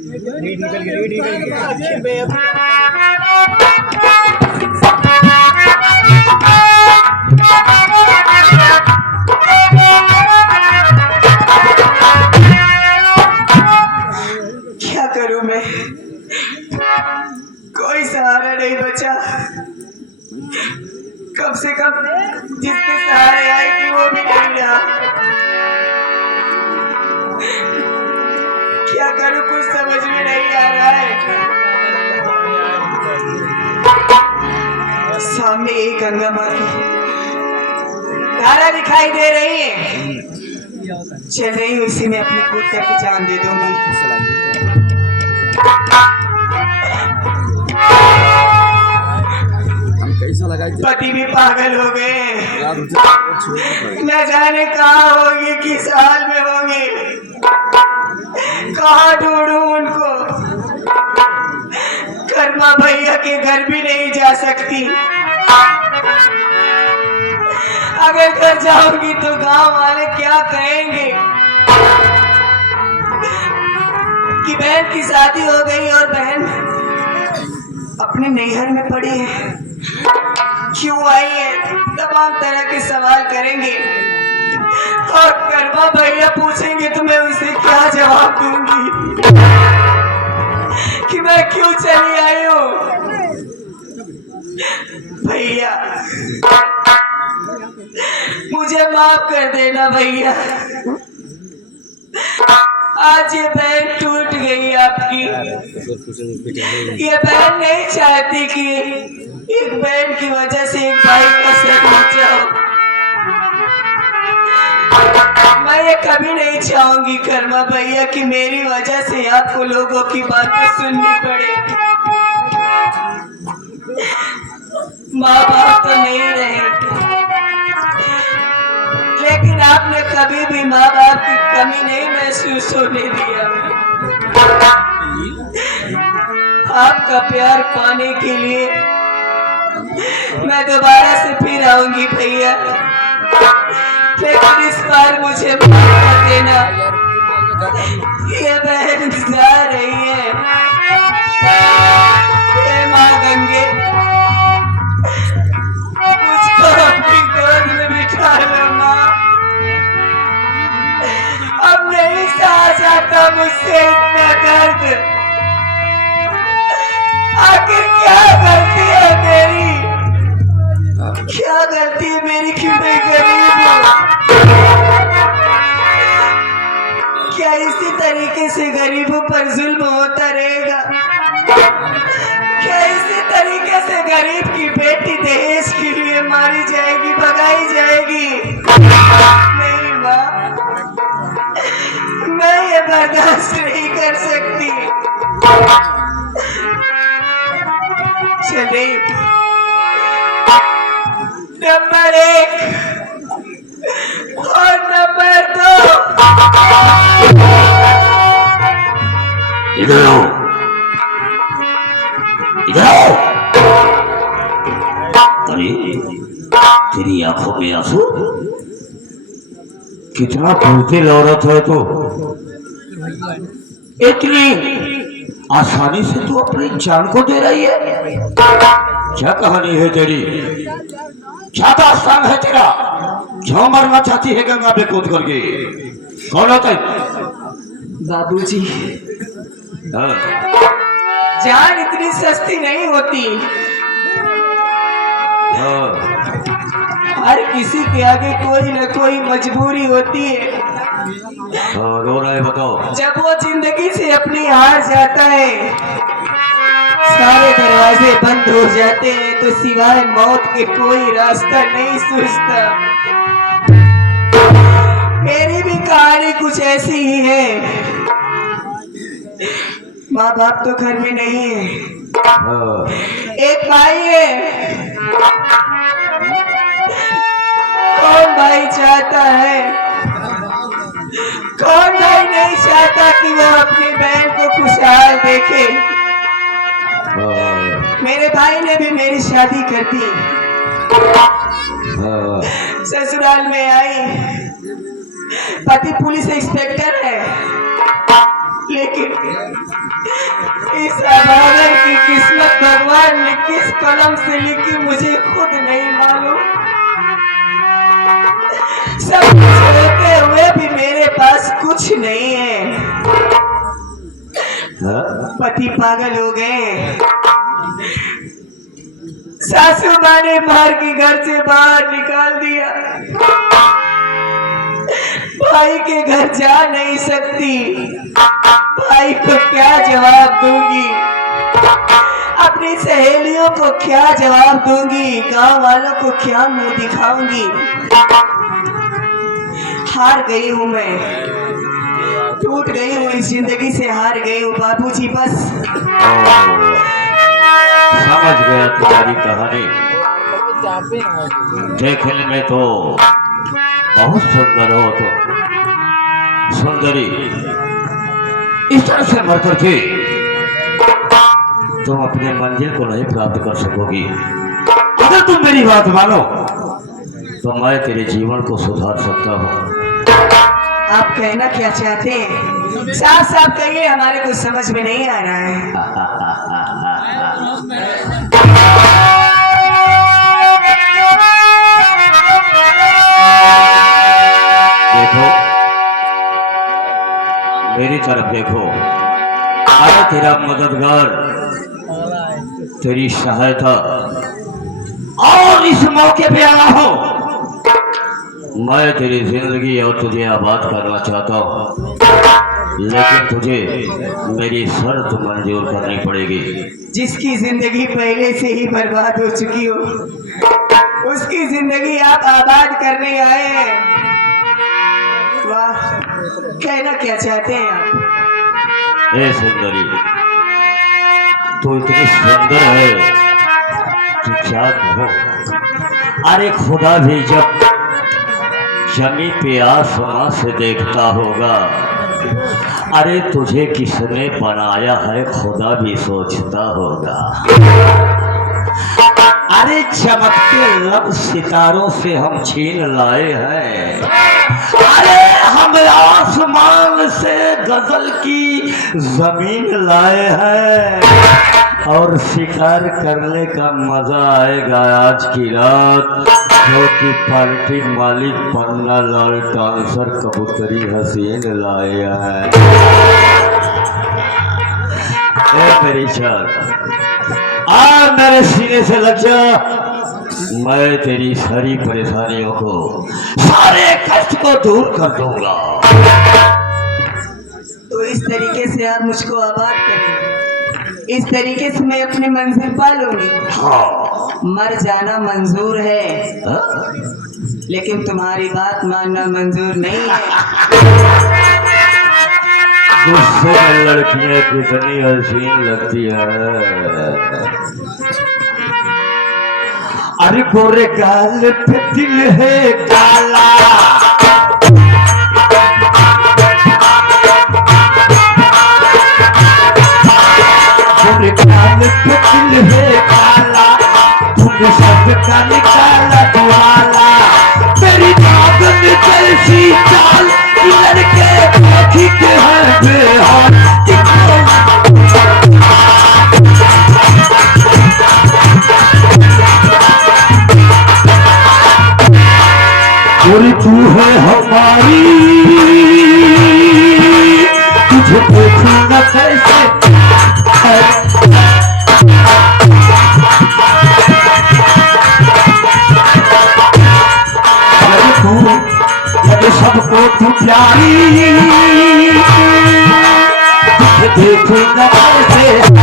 क्या करूं मैं, कोई सहारा नहीं बचा। कम से कम जिसके सहारे आई थी वो भी नहीं रहा। क्या करूं, कुछ समझ में नहीं आ रहा है। सामने एक गंगा माँ की धारा दिखाई दे रही है, चल रही हूँ, इसी में अपनी कूद करके जान दे दूंगी। पति भी पागल हो गए, न जाने कहाँ होंगे, किस हाल में होंगे, कहाँ ढूंढूं उनको। कर्मा भैया के घर भी नहीं जा सकती। अगर घर जाऊंगी तो गांव वाले क्या कहेंगे कि बहन की शादी हो गई और बहन अपने नैहर में पड़ी है, क्यों आई है, तमाम तरह के सवाल करेंगे। और कर्मा भैया पूछेंगे तो मैं उसे क्या जवाब दूंगी कि मैं क्यों चली आई हूँ। भैया मुझे माफ कर देना भैया, आज ये बहन टूट गई आपकी। ये बहन नहीं चाहती कि एक बहन की वजह से एक भाई का सर नीचा हो। मैं ये कभी नहीं चाहूंगी कर्मा भैया कि मेरी वजह से आपको लोगों की बातें सुननी पड़े। माँ बाप तो नहीं रहे, लेकिन आपने कभी भी माँ बाप की कमी नहीं महसूस होने दिया। आपका प्यार पाने के लिए मैं दोबारा से फिर आऊंगी भैया, लेकिन इस बार मुझे माफ कर देना। ये बहन जा रही है, हे माँ गंगे मुझको अपनी गोद में बिठा लो माँ। अब नहीं सहा जाता मुझसे इतना दर्द। आखिर क्या गलती है मेरी, क्या गलती है मेरी कि मैं गरीब हूँ। क्या इसी तरीके से गरीबों पर जुल्म होता रहेगा? क्या इसी तरीके से गरीब की बेटी दहेज के लिए मारी जाएगी, भगाई जाएगी? नहीं माँ, मैं ये बर्दाश्त नहीं कर सकती। चलिए नंबर 1 और नंबर 2 इधर आओ, इधर आओ। अरे तेरी आंखों में आंसू, कितना फूलती औरत है तो इतनी आसानी से तू अपनी जान को दे रही है। क्या कहानी है तेरी, क्या दास्तान है तेरा, क्यों मरना चाहती है गंगा पे कूद करके? कौन होता है? बाबूजी, जान इतनी सस्ती नहीं होती। हर किसी के आगे कोई न कोई मजबूरी होती है। रो रहा है, बताओ। जब वो जिंदगी से अपनी हार जाता है, सारे दरवाजे बंद हो जाते हैं, तो सिवाय मौत के कोई रास्ता नहीं सूझता। मेरी भी कहानी कुछ ऐसी ही है। माँ बाप तो घर में नहीं है, एक भाई है। कौन भाई चाहता है, कौन भाई नहीं चाहता कि वो अपनी बहन को खुशहाल देखे। मेरे भाई ने भी मेरी शादी कर दी, ससुराल में आई, पति पुलिस इंस्पेक्टर है, लेकिन इस अभागन की किस्मत भगवान ने किस कलम से लिखी मुझे खुद नहीं मालूम। सब कुछ होते हुए भी मेरे पास कुछ नहीं है। पति पागल हो गए, सासू माँ ने मार के घर से बाहर निकाल दिया, भाई के घर जा नहीं सकती, भाई को क्या जवाब दूंगी, अपनी सहेलियों को क्या जवाब दूंगी, गांव वालों को क्या मुंह दिखाऊंगी। हार गई हूँ मैं, टूट गई हूँ, इस जिंदगी से हार गई हूँ बाबूजी। बस समझ गया तुम्हारी कहानी। देखने में तो बहुत सुंदर हो, तो सुंदरी इस तरह से मर करके तुम अपने मंजिल को नहीं प्राप्त कर सकोगी। अगर तुम मेरी बात मानो तो मैं तेरे जीवन को सुधार सकता हूँ। आप कहना क्या चाहते हैं? साफ साफ कहिए, हमारे कुछ समझ में नहीं आ रहा है। देखो, मेरी तरफ देखो, मैं तेरा मददगार, तेरी सहायता, और इस मौके पे आया हूँ। मैं तेरी जिंदगी और तुझे आबाद करना चाहता हूँ, लेकिन तुझे मेरी शर्त मंजूर करनी पड़ेगी। जिसकी जिंदगी पहले से ही बर्बाद हो चुकी हो, उसकी जिंदगी आप आबाद करने आए हैं। वाह, कहना क्या चाहते हैं आप? ए सुंदरी, तू इतनी सुंदर है कि क्या कहो। अरे खुदा भी जब जमी पे आसमां से देखता होगा, अरे तुझे किसने बनाया है खुदा भी सोचता होगा। अरे चमकते लब सितारों से हम छीन लाए हैं, अरे हम आसमान से गजल की जमीन लाए हैं, और शिकार करने का मजा आएगा आज की रात, जो कि पार्टी मालिक पन्ना लाल डांसर कबूतरी हसीन लाया है। ए मेरी जान, आ मेरे सीने से लग जा, मैं तेरी सारी परेशानियों को, सारे कष्ट को दूर कर दूंगा। तो इस तरीके से आप मुझको आबाद करेंगे, इस तरीके से मैं अपनी मंजिल पा लूंगी। हाँ। मर जाना मंजूर है, लेकिन तुम्हारी बात मानना मंजूर नहीं है। गुस्से में लड़कियां कितनी हसीन लगती है। अरे गोरे गाल पे दिल है काला, गोरे गाल पे दिल है काला, तूने सबका निकाला दुआला, मेरी नागन जैसी चाल, लड़के ठीक है बेहाल। तू है हमारी, तुझे देखूंगा कैसे, सबको तू प्यारी, तुझे देखूंगा कैसे,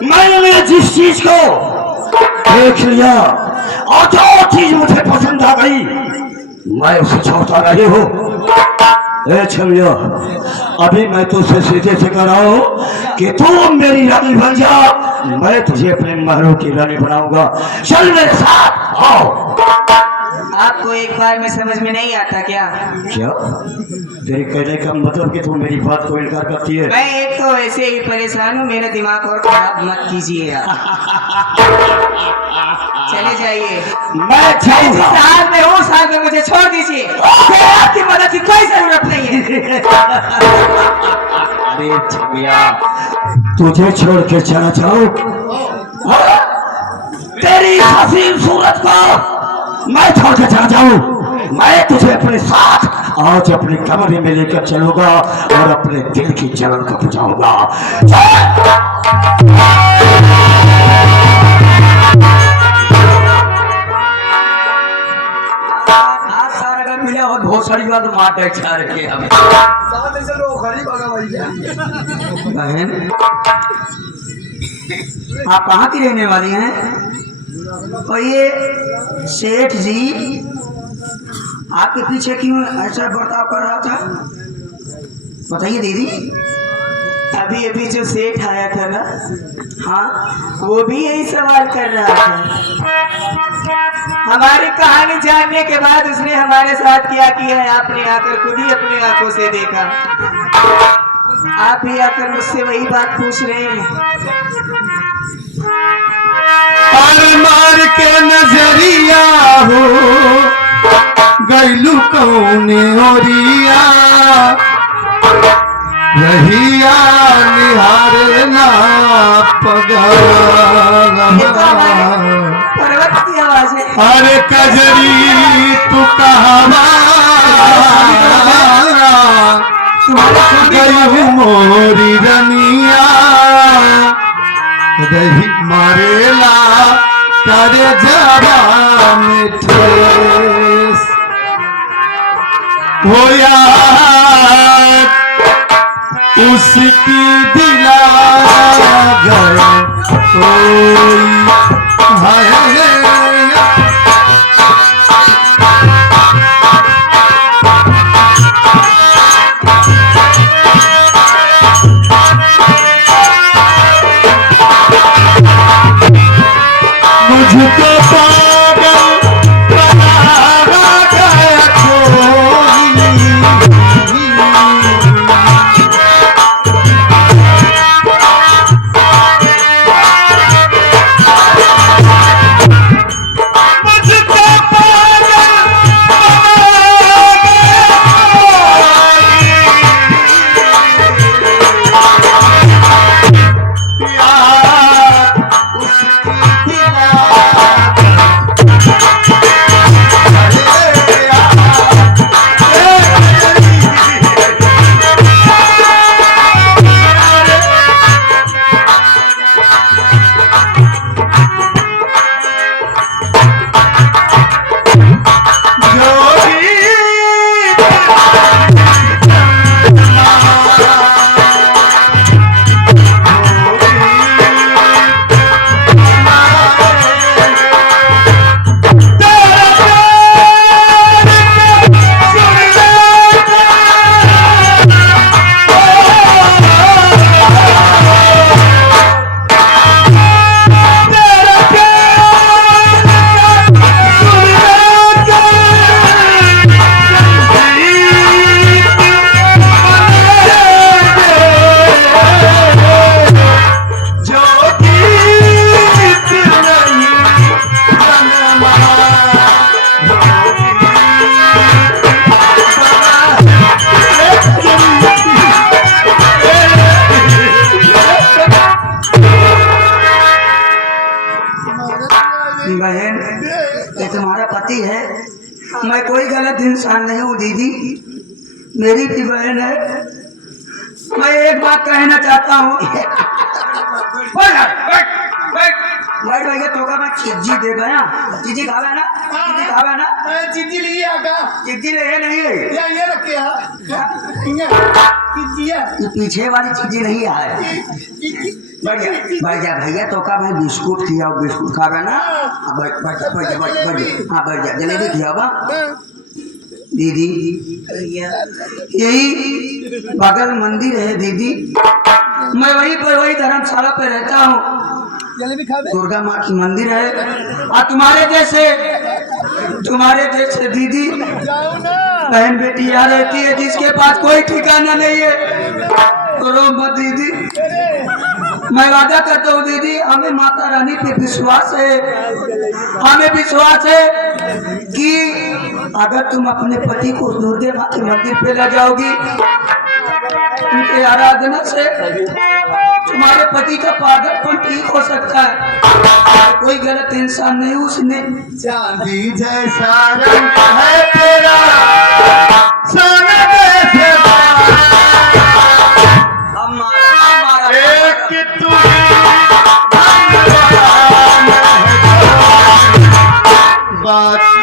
मैंने जिस चीज को देख लिया और जो चीज मुझे पसंद आ गई, मैं उसे छोड़ता नहीं हूँ। ए छमिया, अभी मैं तुझसे सीधे से कह रहा हूँ कि तू मेरी रानी बन जा, मैं तुझे अपने महलों की रानी बनाऊंगा। चल मेरे साथ आओ। आपको एक बार में समझ में नहीं आता क्या? क्या तेरे कहने का मतलब कि तू मेरी बात को इनकार करती है? मैं एक तो ऐसे ही परेशान हूँ, मेरा दिमाग और खराब मत कीजिए आप। चले जाइए। मैं जिस साल में हूँ साल में मुझे छोड़ दीजिए, आपकी मदद की कोई जरूरत नहीं है। अरे छमिया, तुझे छोड़ के चला जाऊं? तेरी हसीन सूरत को मैं छोड़ के चला जाऊं? मैं तुझे अपने साथ आज अपने कमरे में लेकर चलूंगा और अपने दिल की जलन को बुझाऊंगा। आज सारा अगर मिला और बहुत सारी बात मार अच्छा रखे हमें। बहन, आप कहाँ की रहने वाली हैं? और ये सेठ जी आपके पीछे क्यों ऐसा बर्ताव कर रहा था? बताइए दीदी। अभी अभी जो सेठ आया था ना, हाँ, वो भी यही सवाल कर रहा था। हमारी कहानी जानने के बाद उसने हमारे साथ क्या किया है आपने आकर खुद ही अपनी आंखों से देखा। आप भी आकर मुझसे वही बात पूछ रहे हैं। और मार के नजरिया हो गैलू कौने ओरिया, रहिया निहार ना पर्वत की आवाज है। अरे कजरी तू कहवा गई मोरी रनिया, रही मारेला तारे जवा ठेस हो यार उसकी दिला गए कोई हाय। मुझको पागल बना गया कोई, मुझको पागल बहन, ये तुम्हारा पति है। मैं कोई गलत इंसान नहीं हूँ दीदी, मेरी भी बहन है। मैं एक बात कहना चाहता हूँ। बैठ भैया, तो का मैं चिज्जी दे गया। चिज्जी खावे ना, चिज्जी खावे ना। चिट्ठी ली आगा चिज्जी ले नहीं है, ये रखे ये पीछे वाली चिज्जी नहीं है। बैठ जा भैया, तो का मैं बिस्कुट खिया, बिस्कुट खावे ना। बैठ जा, हाँ बैठ जा, जलेबी खियावा। दीदी यही बगल मंदिर है दीदी, मैं वही पर वही धर्मशाला पे रहता हूँ। दुर्गा माँ की मंदिर है। और तुम्हारे जैसे दीदी बहन बेटी यहाँ रहती है जिसके पास कोई ठिकाना नहीं है। रो मत दीदी, मैं वादा करता हूँ दीदी, हमें माता रानी पे विश्वास है। हमें विश्वास है कि अगर तुम अपने पति को दुर्गा माँ के मंदिर पे ले जाओगी, उनके आराधना से तुम्हारे पति का पागलपन ठीक हो सकता है। कोई गलत इंसान नहीं उसने। चांदी जैसा रंग है तेरा, सोना जैसे एक तू बाकी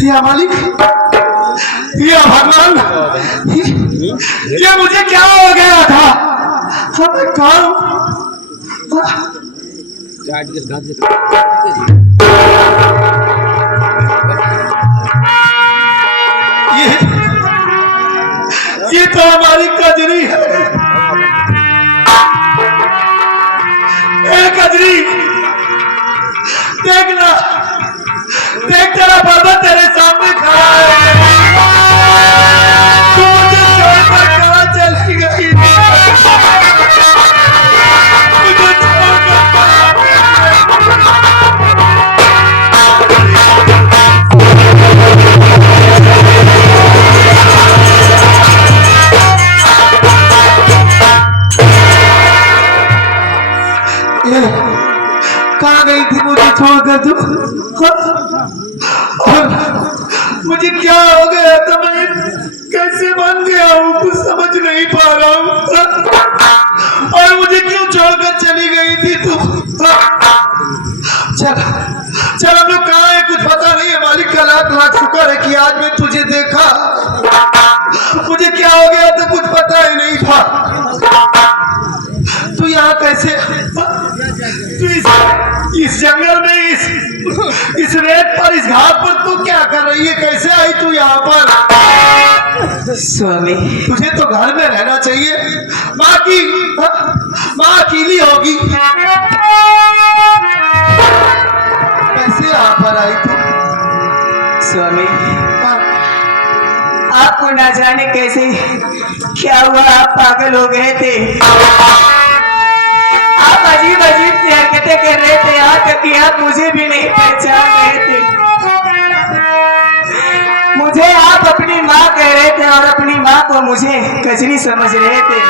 या मालिक, या भगवान, ये मुझे क्या हो गया था? हमें कौन ये तो हमारी कजरी है। ए कजरी, देखना, देख तेरा बाबा तेरे सामने खड़ा है। तू मुझे छोड़कर कहाँ चली गई? मुझे छोड़कर कहाँ गई थी मुझे छोड़कर तू? और मुझे क्या हो गया था? मैं कैसे बन गया हूँ कुछ समझ नहीं पा रहा हूँ। और मुझे क्यों छोड़कर चली गई थी तू? चल हम लोग कहाँ है कुछ पता नहीं है मालिक का लाख लाख शुक्र है कि आज मैं तुझे देखा। मुझे क्या हो गया था कुछ पता ही नहीं था। तू यहाँ कैसे? तू इस रेत पर, इस घाट पर तू क्या कर रही है? कैसे आई तू यहाँ पर? स्वामी, तुझे तो घर में रहना चाहिए। माँ अकेली होगी। कैसे यहाँ पर आई तू? स्वामी, आपको ना जाने कैसे क्या हुआ, आप पागल हो गए थे। आप अजीब अजीब सी हरकतें कर रहे थे, यहाँ तक कि आप मुझे भी नहीं पहचान रहे थे। मुझे आप अपनी माँ कह रहे थे और अपनी माँ को मुझे कजरी समझ रहे थे।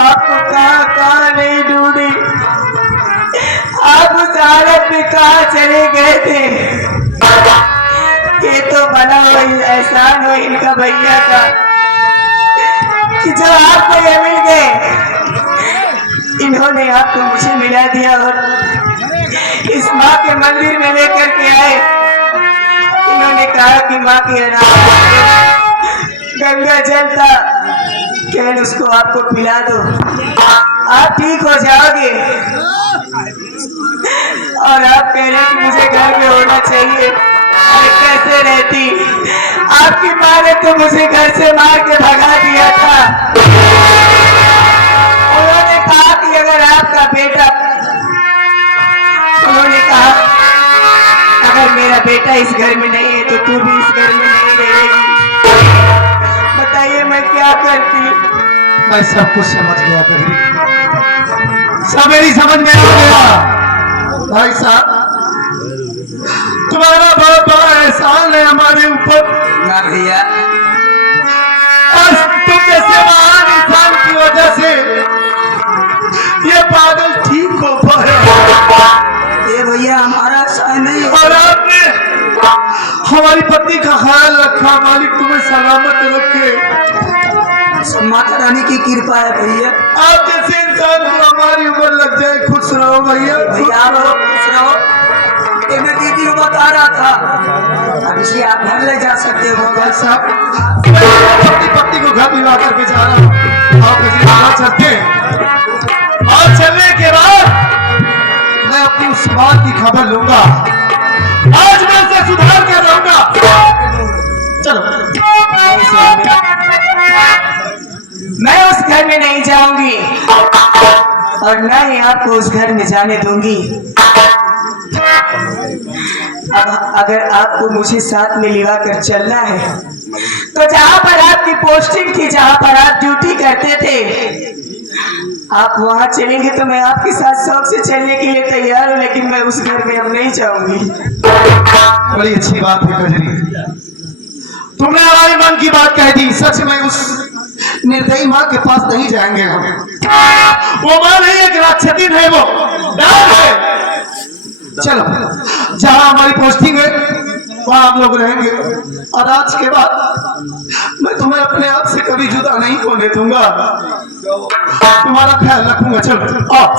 आपको कहाँ कहाँ नहीं ढूंढी, आप उस हालत में कहाँ चले गए थे। ये तो बना हुआ एहसान हो इनका भैया का कि जब आपको ये मिल गए, इन्होंने आपको मुझे मिला दिया और इस माँ के मंदिर में लेकर के आए। इन्होंने कहा कि माँ की गंगा जल था, कहन उसको आपको पिला दो, आप ठीक हो जाओगे। और आप कह रहे कि मुझे घर में होना चाहिए। अरे कैसे रहती, आपकी माँ ने तो मुझे घर से मार के भगा दिया था। उन्होंने कहा कि अगर आपका बेटा, उन्होंने कहा अगर मेरा बेटा इस घर में नहीं है तो तू भी इस घर में नहीं रहेगी। बताइए मैं क्या करती। मैं सब कुछ समझ गया, सब मेरी समझ में आ गया। भाई साहब, तुम्हारा बहुत बड़ा एहसान है हमारे ऊपर। ना भैया, और तुम जैसे महान इंसान की वजह से ये पागल ठीक हो पाए। ये भैया हमारा एहसान नहीं। और आपने हमारी पत्नी का ख्याल रखा। मालिक तुम्हें सलामत रखे। माता रानी की कृपा है भैया। आप जैसे इंसान को हमारी उम्र लग जाए। खुश रहो भैया, भैया आप खुश रहो। ये मैं दीदी को बता रहा था, अब इसे आप घर ले जा सकते हो। भाई साहब, मैं अपनी पत्नी को घर भिजवा करके जा रहा हूँ। आप मुझे चलते हैं और चलने के बाद मैं अपनी उस बात की खबर लूंगा। आज मैं इसे सुधार कर रहूंगा। चलो। मैं उस घर में नहीं जाऊंगी और न ही आपको उस घर में जाने दूंगी। अब अगर आपको मुझे साथ में लिवा कर चलना है तो जहां पर आपकी पोस्टिंग थी, जहां पर आप ड्यूटी करते थे, आप वहां चलेंगे तो मैं आपके साथ शौक से चलने के लिए तैयार हूँ, लेकिन मैं उस घर में अब नहीं जाऊंगी। बड़ी अच्छी बात है कजरी, तुमने हमारे मन की बात कह दी। सच में उस निर्दयी माँ के पास नहीं जाएंगे हम। वो माँ नहीं है, राक्षसीन है, वो डाल है। चलो, जहाँ हमारी पोस्टिंग है वहाँ हम लोग रहेंगे। और आज के बाद मैं तुम्हें अपने आप से कभी जुदा नहीं होने दूंगा। तुम्हारा ख्याल रखूंगा। चलो आओ।